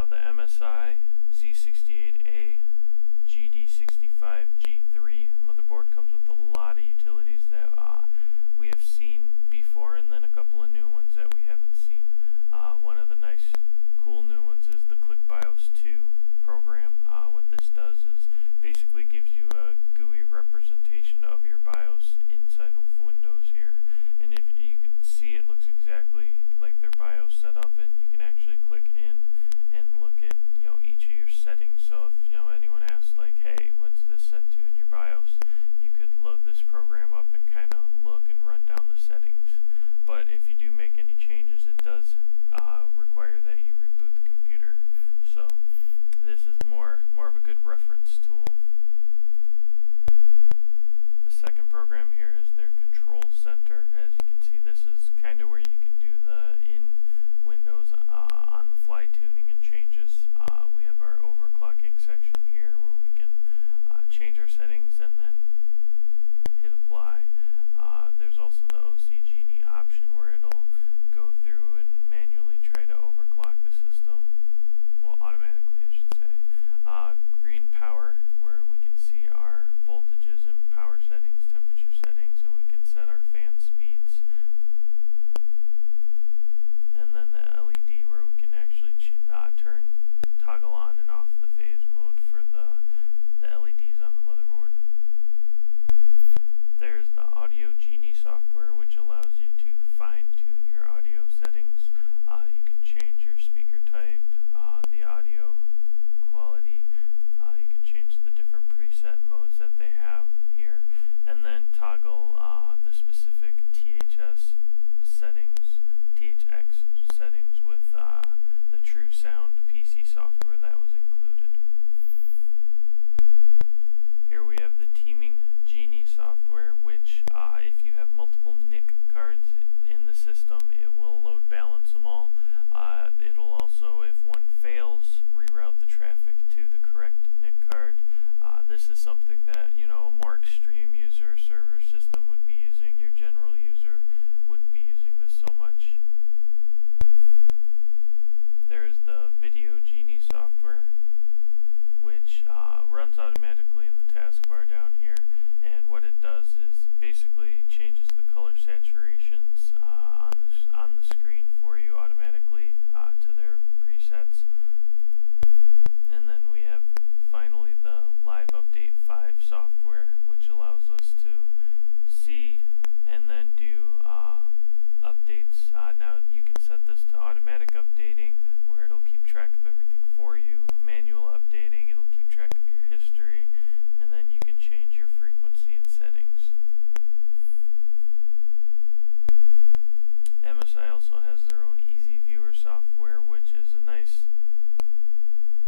Now the MSI Z68A-GD65 G3 motherboard comes with a lot of utilities that we have seen before, and then a couple of new ones that we haven't seen. One of the nice, cool new ones is the ClickBIOS 2 program. What this does is basically gives you a GUI representation of your BIOS inside of Windows here. And if you can see, it looks exactly like their BIOS setup, and you can actually click in and look at each of your settings. So if anyone asks like, hey, what's this set to in your BIOS, you could load this program up and kind of look and run down the settings. But if you do make any changes, it does require that you reboot the computer. So this is more of a good reference tool. The second program here is their Control Center. As you can see, this is kind of where you can do the in Windows on-the-fly tuning and changes. We have our overclocking section here where we can change our settings and then hit apply. There's also the Genii option where it'll go through and manually try to overclock the system. Well, automatically, I should say. Green power, where we can see our voltages and power settings, temperature settings, and we can set our fan speeds. And then the LED, where we can actually toggle on and off the phase mode for the LEDs on the motherboard. There's the Audio Genii software, which allows you to fine-tune your audio settings. You can change your speaker type, the audio quality. You can change the different preset modes that they have here, and then toggle the specific THX settings with the True Sound PC software that was included. Here we have the Teaming Genii software, which if you have multiple NIC cards in the system, it will load balance them all. It'll also, if one fails, reroute the traffic to the correct NIC card. This is something that a more extreme user server system would be using. Your general user wouldn't be using this so much. There's the Video Genii software, which runs automatically in the taskbar down here, and what it does is basically changes the color saturations on the screen for you automatically to their presets. And then we have finally the Live Update 5 software, which allows us to see and then do updates. Now you can set this to automatic updating, where it'll keep track of everything for you. Manual updating, it'll keep track of your history, and then you can change your frequency and settings. MSI also has their own Easy Viewer software, which is a nice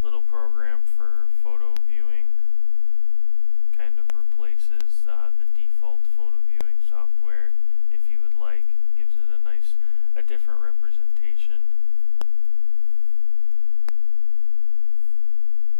little program for photo viewing. Kind of replaces the default photo viewing software, if you would like. Gives it a different representation